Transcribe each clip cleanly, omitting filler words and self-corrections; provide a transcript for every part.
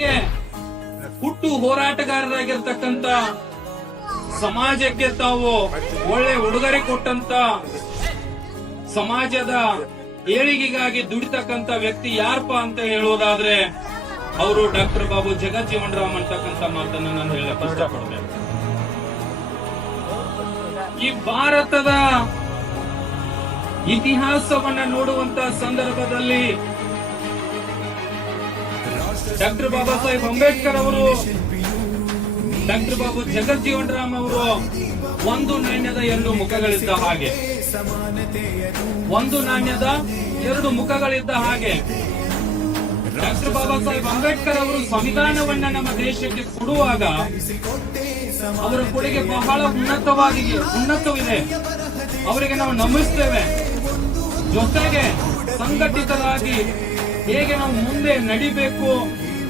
ಜೊತೆಗೆ ಹುಟ್ಟು ಹೋರಾಟಗಾರರಾಗಿರ್ತಕ್ಕಂತ, ಸಮಾಜಕ್ಕೆ ತಾವು ಒಳ್ಳೆ ಉಡುಗೊರೆ ಕೊಟ್ಟಂತ, ಸಮಾಜದ ಏಳಿಗೆಗಾಗಿ ದುಡಿತಕ್ಕಂತ ವ್ಯಕ್ತಿ ಯಾರಪ್ಪ ಅಂತ ಹೇಳುವುದಾದ್ರೆ ಅವರು ಡಾಕ್ಟರ್ ಬಾಬು ಜಗಜ್ಜೀವನ್ ರಾಮ್ ಅಂತಕ್ಕಂಥ ಮಾತನ್ನ ನಾನು ಹೇಳಕ್ ಇಷ್ಟಪಡ್ತೇನೆ. ಈ ಭಾರತದ ಇತಿಹಾಸವನ್ನ ನೋಡುವಂತ ಸಂದರ್ಭದಲ್ಲಿ ಡಾಕ್ಟರ್ ಬಾಬಾ ಸಾಹೇಬ್ ಅಂಬೇಡ್ಕರ್ ಅವರು, ಡಾಕ್ಟರ್ ಬಾಬು ಜಗಜ್ಜೀವನ್ ರಾಮ್ ಅವರು ಒಂದು ನಾಣ್ಯದ ಎರಡು ಮುಖಗಳಿದ್ದ ಹಾಗೆ, ಒಂದು ನಾಣ್ಯದ ಎರಡು ಮುಖಗಳಿದ್ದ ಹಾಗೆ. ಡಾಕ್ಟರ್ ಬಾಬಾ ಸಾಹೇಬ್ ಅಂಬೇಡ್ಕರ್ ಅವರು ಸಂವಿಧಾನವನ್ನ ನಮ್ಮ ದೇಶಕ್ಕೆ ಕೊಡುವಾಗ ಅವರ ಕೊಡುಗೆ ಬಹಳ ಉನ್ನತವಿದೆ. ಅವರಿಗೆ ನಾವು ನಮಿಸ್ತೇವೆ. ಜೊತೆಗೆ ಸಂಘಟಿತರಾಗಿ ಹೇಗೆ ನಾವು ಮುಂದೆ ನಡಿಬೇಕು,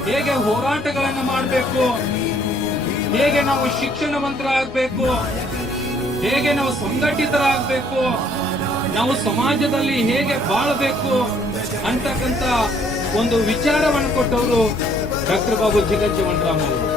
ಹೇಗೆ ಹೋರಾಟಗಳನ್ನು ಮಾಡಬೇಕು, ಹೇಗೆ ನಾವು ಶಿಕ್ಷಣವಂತರಾಗಬೇಕು, ಹೇಗೆ ನಾವು ಸಂಘಟಿತರಾಗಬೇಕು, ನಾವು ಸಮಾಜದಲ್ಲಿ ಹೇಗೆ ಬಾಳಬೇಕು ಅಂತಕ್ಕಂತ ಒಂದು ವಿಚಾರವನ್ನು ಕೊಟ್ಟವರು ಡಾಕ್ಟರ್ ಬಾಬು ಜಗಜ್ಜೀವನ್ ರಾಮ್ ಅವರು.